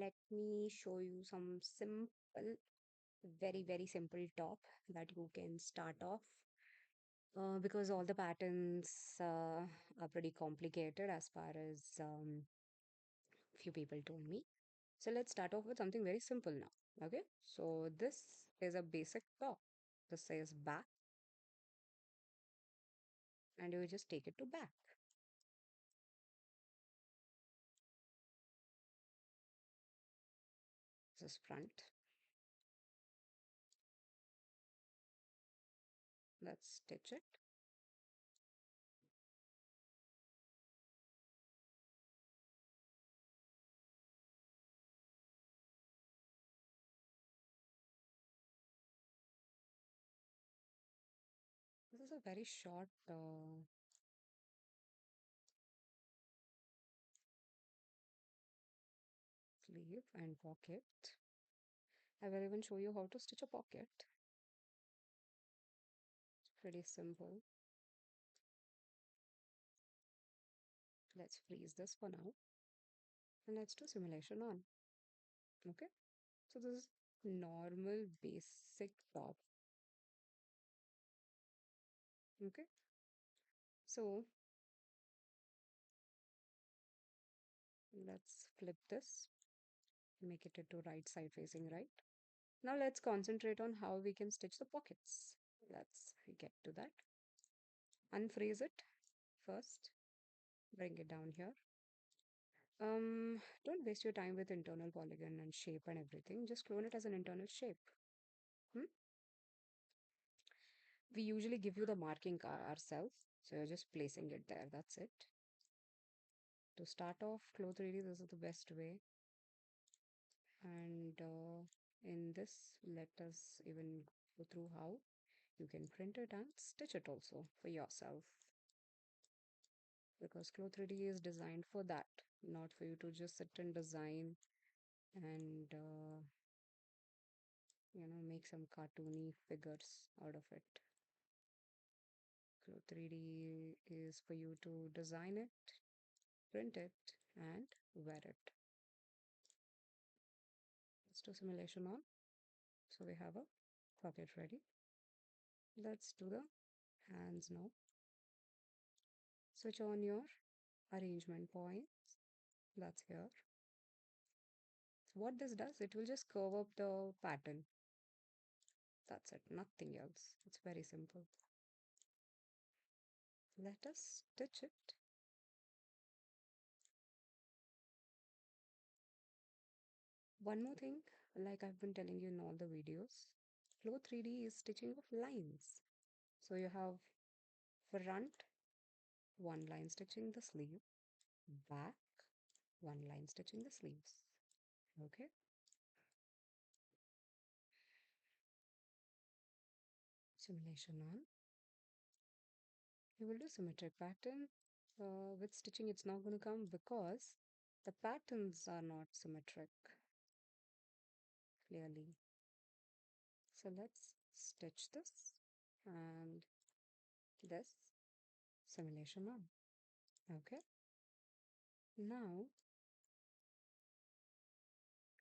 Let me show you some simple, very, very simple top that you can start off. Because all the patterns are pretty complicated as far as few people told me. So let's start off with something very simple now. Okay, so this is a basic top. This says back, and you just take it to back. This is front. Let's stitch it. This is a very short sleeve and pocket. I will even show you how to stitch a pocket. It's pretty simple. Let's freeze this for now and let's do simulation on. Okay, so this is normal basic top. Okay, so let's flip this, make it into right side facing right. Now let's concentrate on how we can stitch the pockets. Let's get to that. Unfreeze it first, bring it down here. Don't waste your time with internal polygon and shape and everything. Just clone it as an internal shape. Hmm? We usually give you the marking ourselves, so you're just placing it there. That's it. To start off, clo3d, this is the best way. And in this, let us even go through how you can print it and stitch it also for yourself. Because clo3d is designed for that, not for you to just sit and design and make some cartoony figures out of it. Clo3d is for you to design it, print it, and wear it. Let's do simulation on. So we have a pocket ready. Let's do the hands now. Switch on your arrangement points. That's here. So what this does, it will just curve up the pattern. That's it, nothing else. It's very simple. Let us stitch it. One more thing, like I've been telling you in all the videos, clo3d is stitching of lines. So you have front, one line stitching the sleeve, back, one line stitching the sleeves. Okay. Simulation on. You will do symmetric pattern. With stitching, it's not going to come because the patterns are not symmetric clearly. So let's stitch this and this simulation on. Okay. Now,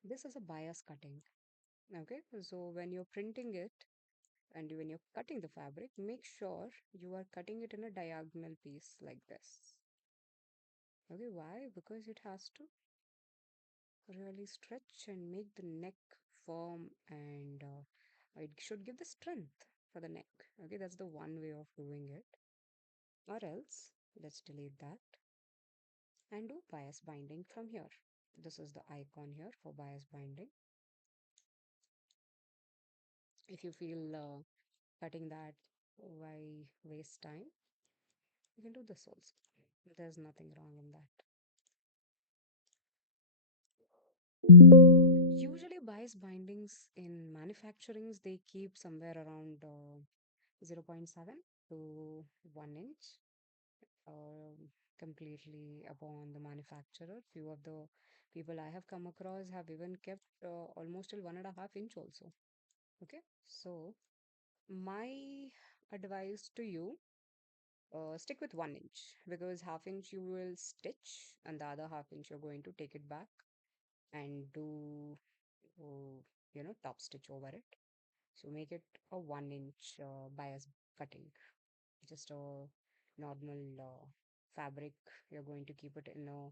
this is a bias cutting. Okay. So when you're printing it and when you're cutting the fabric, make sure you are cutting it in a diagonal piece like this. Okay. Why? Because it has to really stretch and make the neck firm, and it should give the strength for the neck. Okay, that's the one way of doing it. Or else, let's delete that and do bias binding from here. This is the icon here for bias binding. If you feel cutting that why waste time, you can do this also. There's nothing wrong in that. Usually bias bindings in manufacturings, they keep somewhere around 0.7 to 1 inch, completely upon the manufacturer. Few of the people I have come across have even kept almost till 1.5 inch also. Okay, so my advice to you, stick with 1 inch, because half inch you will stitch and the other half inch you're going to take it back and do, top stitch over it. So make it a 1 inch bias cutting, just a normal fabric. You're going to keep it in a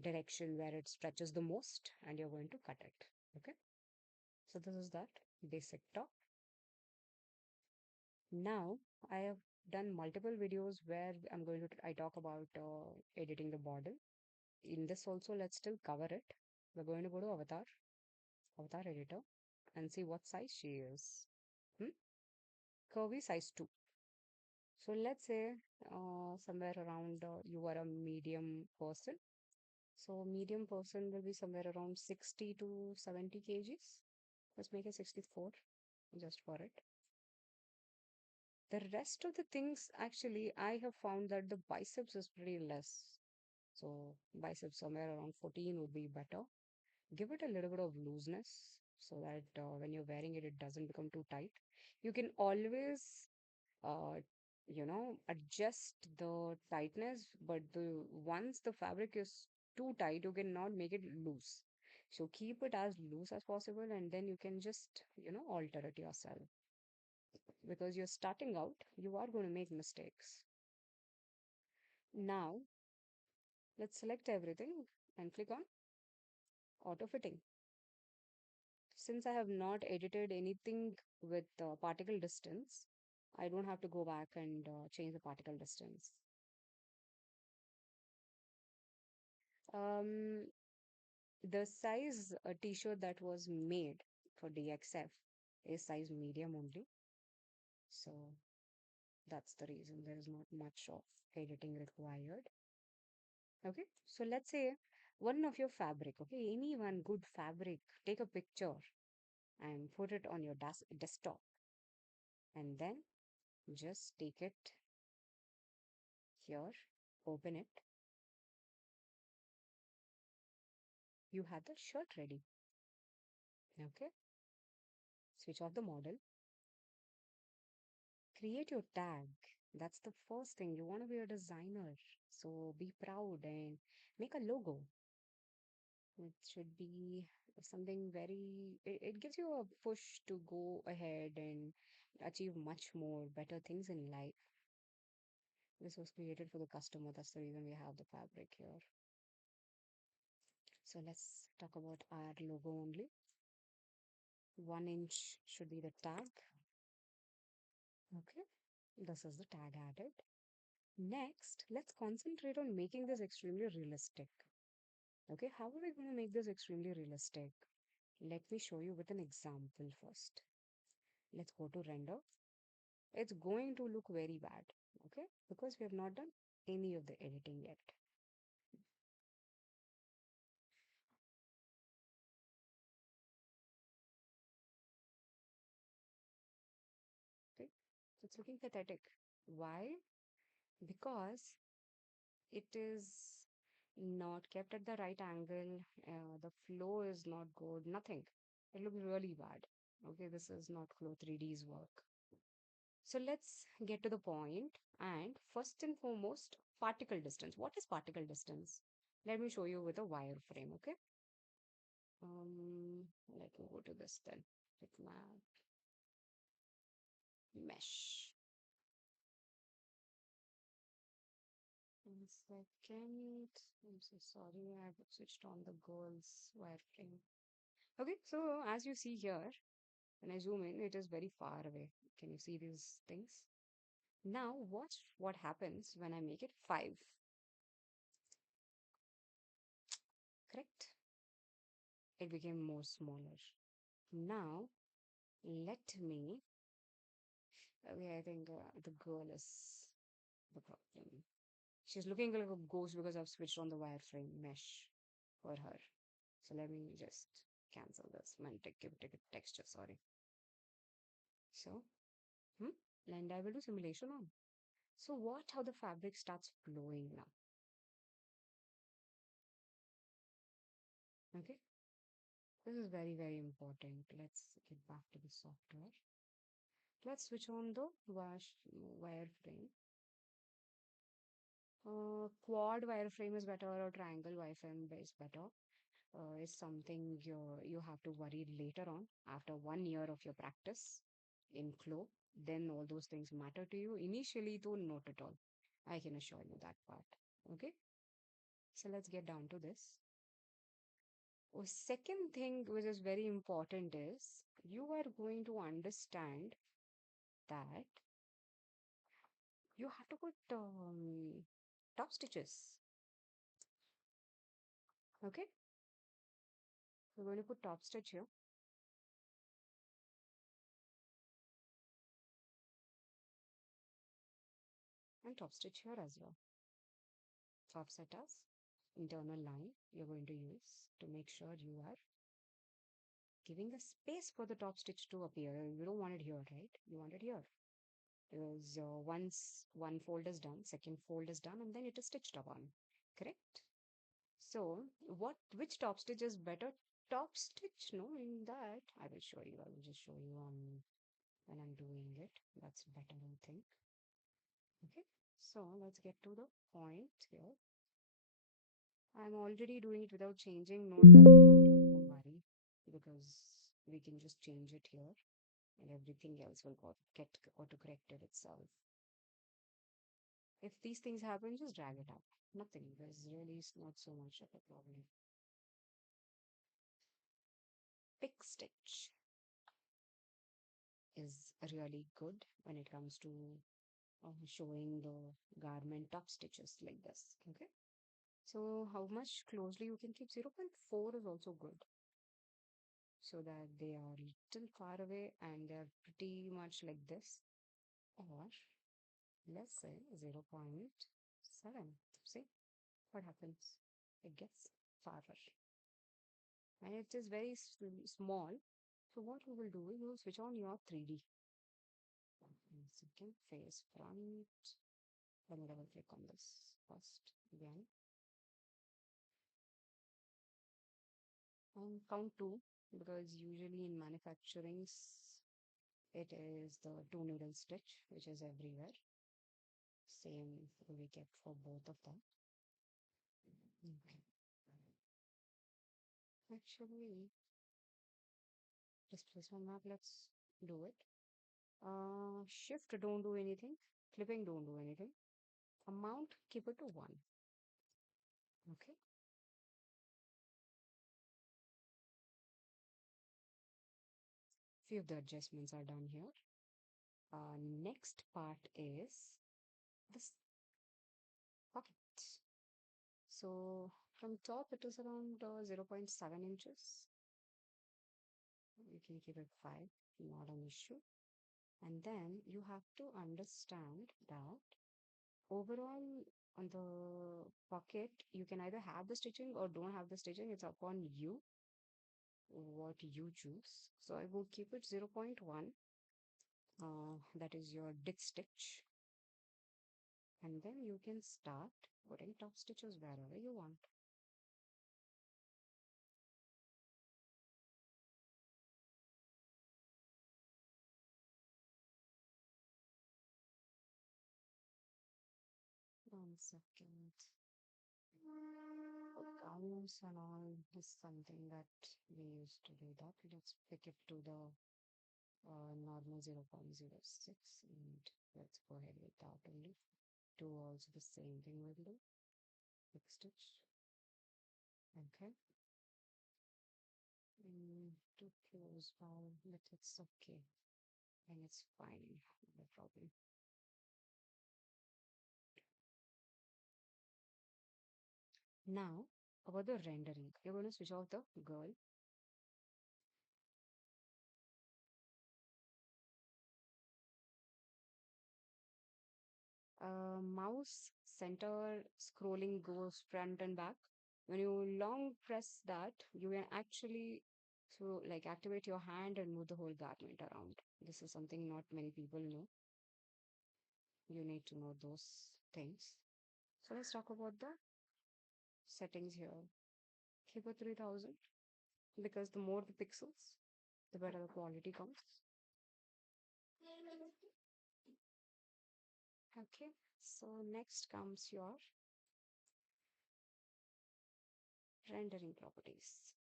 direction where it stretches the most, and you're going to cut it. Okay. So this is that basic top. Now I have done multiple videos where I talk about editing the model. In this also, let's still cover it. We're going to go to avatar editor, and see what size she is. Hmm? Curvy size 2. So let's say somewhere around you are a medium person. So medium person will be somewhere around 60 to 70 kgs. Let's make it 64 just for it. The rest of the things, actually, I have found that the biceps is pretty less. So biceps somewhere around 14 would be better. Give it a little bit of looseness so that when you're wearing it, it doesn't become too tight. You can always, uh, adjust the tightness, but once the fabric is too tight, you cannot make it loose. So keep it as loose as possible, and then you can just, alter it yourself. Because you're starting out, you are going to make mistakes. Now, let's select everything and click on auto fitting. Since I have not edited anything with particle distance, I don't have to go back and change the particle distance. Um, the size t-shirt that was made for DXF is size medium only. So that's the reason there is not much of editing required. Okay, so let's say one of your fabric, okay, any one good fabric, take a picture and put it on your desktop, and then just take it here, open it. You have the shirt ready. Okay, switch off the model, create your tag. That's the first thing. You want to be a designer, so be proud and make a logo. It should be something it gives you a push to go ahead and achieve much more better things in life. This was created for the customer. That's the reason we have the fabric here. So let's talk about our logo only. 1 inch should be the tag. Okay, this is the tag added. Next, let's concentrate on making this extremely realistic. Okay, how are we going to make this extremely realistic? Let me show you with an example first. Let's go to render. It's going to look very bad, okay, because we have not done any of the editing yet. Okay, so it's looking pathetic. Why? Because it is not kept at the right angle. The flow is not good. Nothing. It looks really bad. Okay, this is not clo3d's work. So let's get to the point. And first and foremost, particle distance. What is particle distance? Let me show you with a wireframe. Okay. Let me go to this then. Bitmap mesh. 1 second. I'm so sorry. I've switched on the girls wireframe. Okay, so as you see here, when I zoom in, it is very far away. Can you see these things? Now watch what happens when I make it 5. Correct? It became more smaller. Now let me. Okay, I think the girl is the problem. She's looking like a ghost because I've switched on the wireframe mesh for her. So let me just cancel this. Man, take a texture, sorry. So, and I will do simulation on. So what, how the fabric starts flowing now. Okay. This is very, very important. Let's get back to the software. Let's switch on the wireframe. Quad wireframe is better or triangle wireframe is better. is something you have to worry later on after 1 year of your practice in clo. Then all those things matter to you. Initially, though, not at all. I can assure you that part. Okay, so let's get down to this. Second thing, which is very important, is you are going to understand that you have to put top stitches. Okay, we're going to put top stitch here and top stitch here as well. Offset as internal line you're going to use to make sure you are giving a space for the top stitch to appear. You don't want it here, right? You want it here. Because once one fold is done, second fold is done, and then it is stitched upon. Correct? So, which top stitch is better? Top stitch, no, in that I will show you. I will just show you on when I'm doing it. That's better, I think. Okay, so let's get to the point here. I'm already doing it without changing. No, it doesn't matter. Don't worry, because we can just change it here, and everything else will get auto-corrected itself. If these things happen, just drag it up. Nothing. There's really not so much of a problem. Pick stitch is really good when it comes to showing the garment top stitches like this. Okay. So how much closely you can keep? 0.4 is also good, so that they are little far away and they're pretty much like this, or let's say 0.7. See what happens? It gets farther and it is very small. So what we will do is we will switch on your 3D. One second, face front. Let me double click on this first again. And count two, because usually in manufacturing it is the two needle stitch which is everywhere. Same we get for both of them. Okay. Actually, displacement map, let's do it. Shift, don't do anything. Clipping, don't do anything. Amount, keep it to 1. Okay. Few of the adjustments are done here. Next part is this pocket. So from top, it is around 0.7 inches. You can keep it 5, not an issue. And then you have to understand that overall on the pocket, you can either have the stitching or don't have the stitching. It's upon you what you choose. So I will keep it 0.1. That is your ditch stitch. And then you can start putting top stitches wherever you want. One second. For counts and all is something that we used to do that. Let's pick it to the normal 0.06 and let's go ahead with that only. Do also the same thing we'll do. Pick stitch. Okay. Too close by, but it's okay. And it's fine. No problem. Now, about the rendering, you're going to switch off the girl. Mouse center scrolling goes front and back. When you long press that, you can actually like activate your hand and move the whole garment around. This is something not many people know. You need to know those things. So let's talk about the settings here. Keep it 3000 because the more the pixels, the better the quality comes. Okay, so next comes your Rendering properties.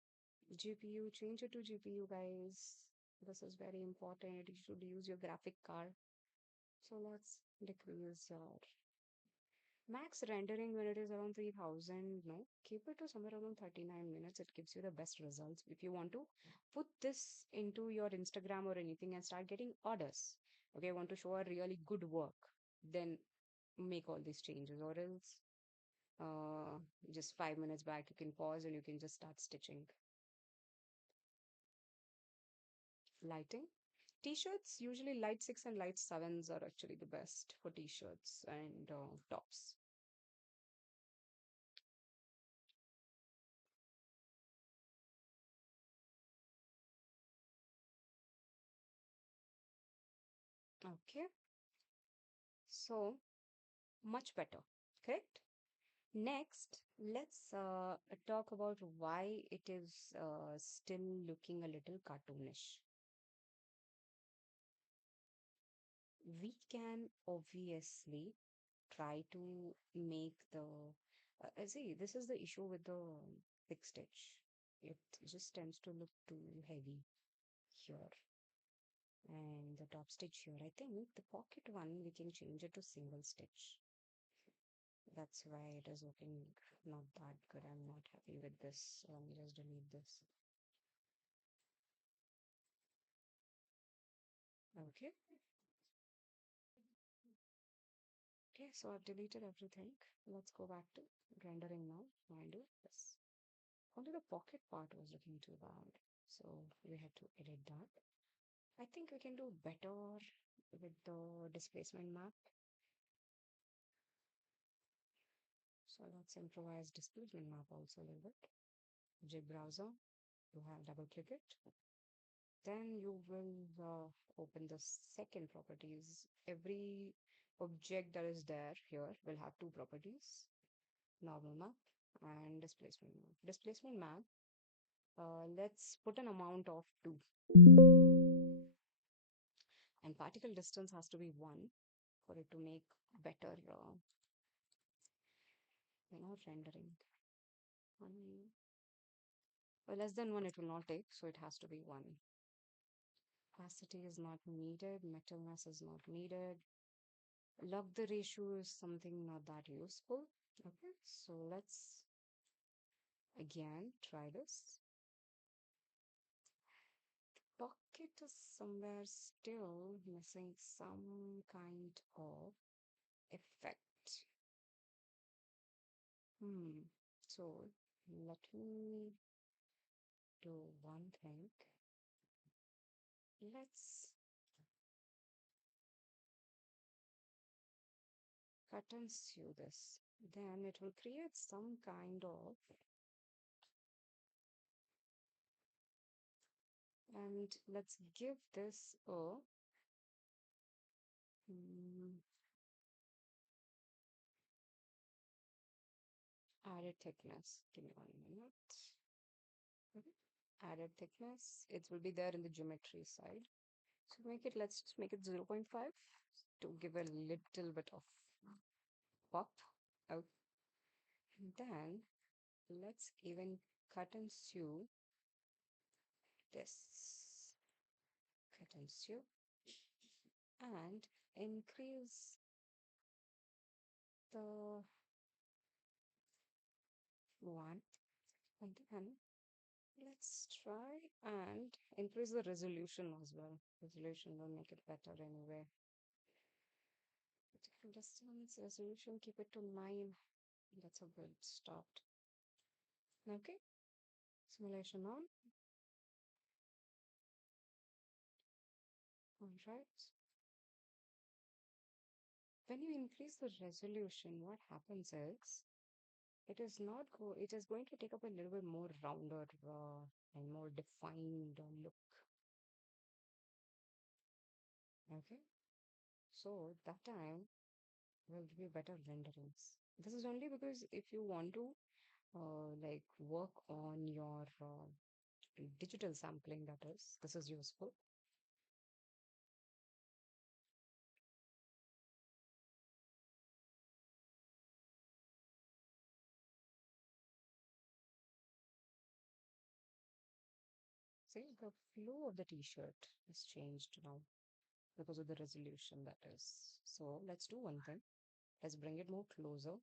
GPU, change it to GPU, guys. This is very important. You should use your graphic card. So let's decrease your max rendering when it is around 3000. No, keep it to somewhere around 39 minutes. It gives you the best results. If you want to put this into your Instagram or anything and start getting orders, okay, want to show a really good work, then make all these changes, or else uh, just 5 minutes back, you can pause and you can just start stitching. Lighting. T-shirts, usually light 6 and light 7s are actually the best for t-shirts and tops. Okay, so much better, correct? Next, let's talk about why it is still looking a little cartoonish. We can obviously try to make the see, this is the issue with the thick stitch. It just tends to look too heavy here. And the top stitch here, I think the pocket one, we can change it to single stitch. That's why it is looking not that good. I'm not happy with this. Let me just delete this. Okay. Okay, so I've deleted everything. Let's go back to rendering now. Mind you, this. Only the pocket part was looking too bad. So we had to edit that. I think we can do better with the displacement map. So let's improvise displacement map also a little bit. J browser, you have double click it. Then you will open the second properties. Every object that is there here will have two properties, normal map and displacement map. Displacement map, let's put an amount of 2, and particle distance has to be 1 for it to make better rendering. Less than 1 it will not take, so it has to be 1. Opacity is not needed, metal mass is not needed. Log the ratio is something not that useful. Okay, so let's again try this. Pocket is somewhere still missing some kind of effect. So let me do one thing. Let's cut and sew this. Then it will create some kind of, and let's give this a added thickness. Give me 1 minute. Okay. Added thickness. It will be there in the geometry side. So let's just make it 0.5 to give a little bit of pop out. Then let's even cut and sew this. Cut and sew. And increase the one. And then let's try and increase the resolution as well. Resolution will make it better anyway. Distance, resolution, keep it to 9. That's a good start. Okay, simulation on. All right. When you increase the resolution, what happens is it is going to take up a little bit more rounder and more defined look. Okay, so that time will give you better renderings. This is only because if you want to like work on your digital sampling, that is, this is useful. See, the flow of the t-shirt is changed now because of the resolution that is. So let's do one thing. Let's bring it more closer.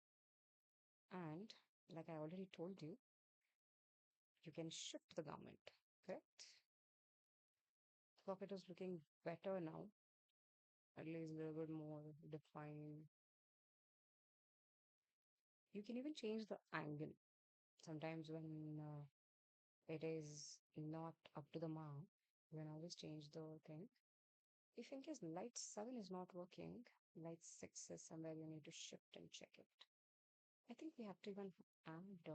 And like I already told you, you can shift the garment, correct? The pocket is looking better now, at least a little bit more defined. You can even change the angle. Sometimes when it is not up to the mark, you can always change the thing. If in case light 7 is not working, light 6 is somewhere you need to shift and check it. I think we have to even add,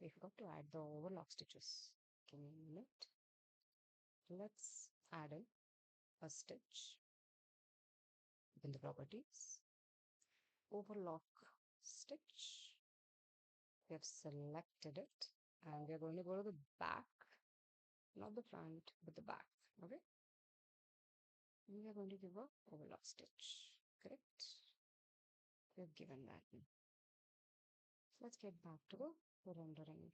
we forgot to add the overlock stitches. Give me a minute. Let's add in a stitch in the properties. Overlock stitch. We have selected it and we are going to go to the back, not the front, but the back. Okay. We are going to give a overlock stitch. Correct. We have given that. Let's get back to the rendering.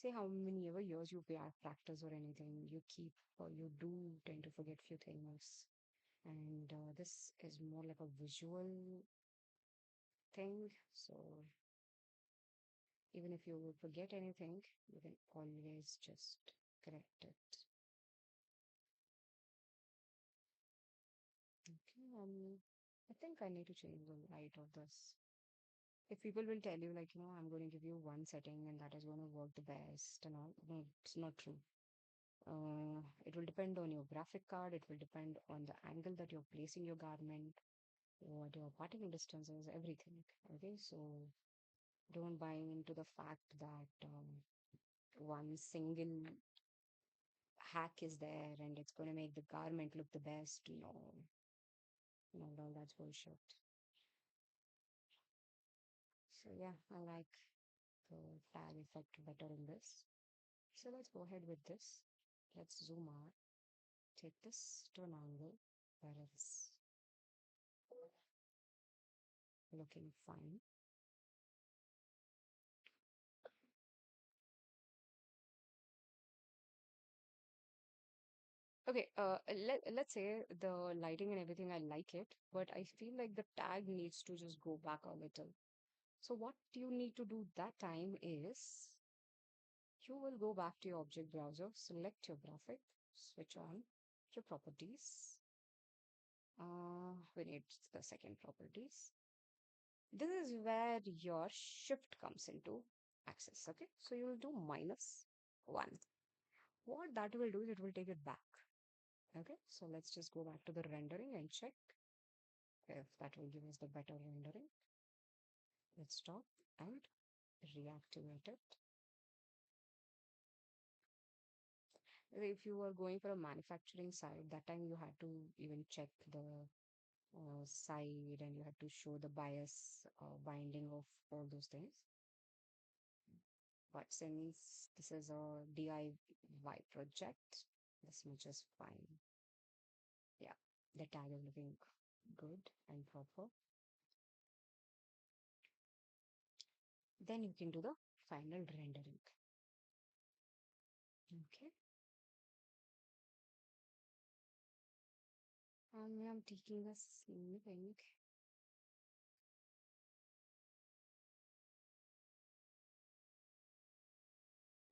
Say how many ever years you practice or anything, you keep or you do tend to forget few things. And this is more like a visual thing. So even if you forget anything, you can always just correct it. Okay, I think I need to change the light of this. If people will tell you, like, I'm going to give you one setting and that is going to work the best and all, no, it's not true. It will depend on your graphic card, it will depend on the angle that you're placing your garment, what your parting distance is, everything. Okay, so don't buy into the fact that one single hack is there and it's going to make the garment look the best. No, no, that's bullshit. So yeah, I like the tag effect better in this. So let's go ahead with this. Let's zoom out. Take this to an angle where it's looking fine. Okay, let's say the lighting and everything, I like it, but I feel like the tag needs to just go back a little. So what you need to do that time is you will go back to your object browser, select your graphic, switch on your properties. We need the second properties. This is where your shift comes into access. Okay, so you will do -1. What that will do is it will take it back. Okay, so let's just go back to the rendering and check if that will give us the better rendering. Let's stop and reactivate it. If you were going for a manufacturing side, that time you had to even check the side and you had to show the bias binding of all those things. But since this is a DIY project, this much is fine. Yeah, the tag is looking good and proper. Then you can do the final rendering. Okay. I'm taking a snipping.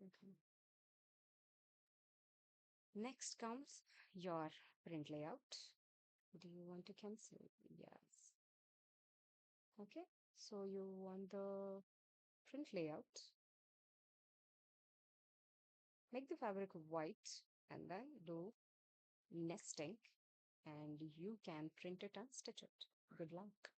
Okay. Next comes your print layout. Do you want to cancel? Yes. Okay. So you want the print layout. Make the fabric white and then do nesting and you can print it and stitch it. Good luck.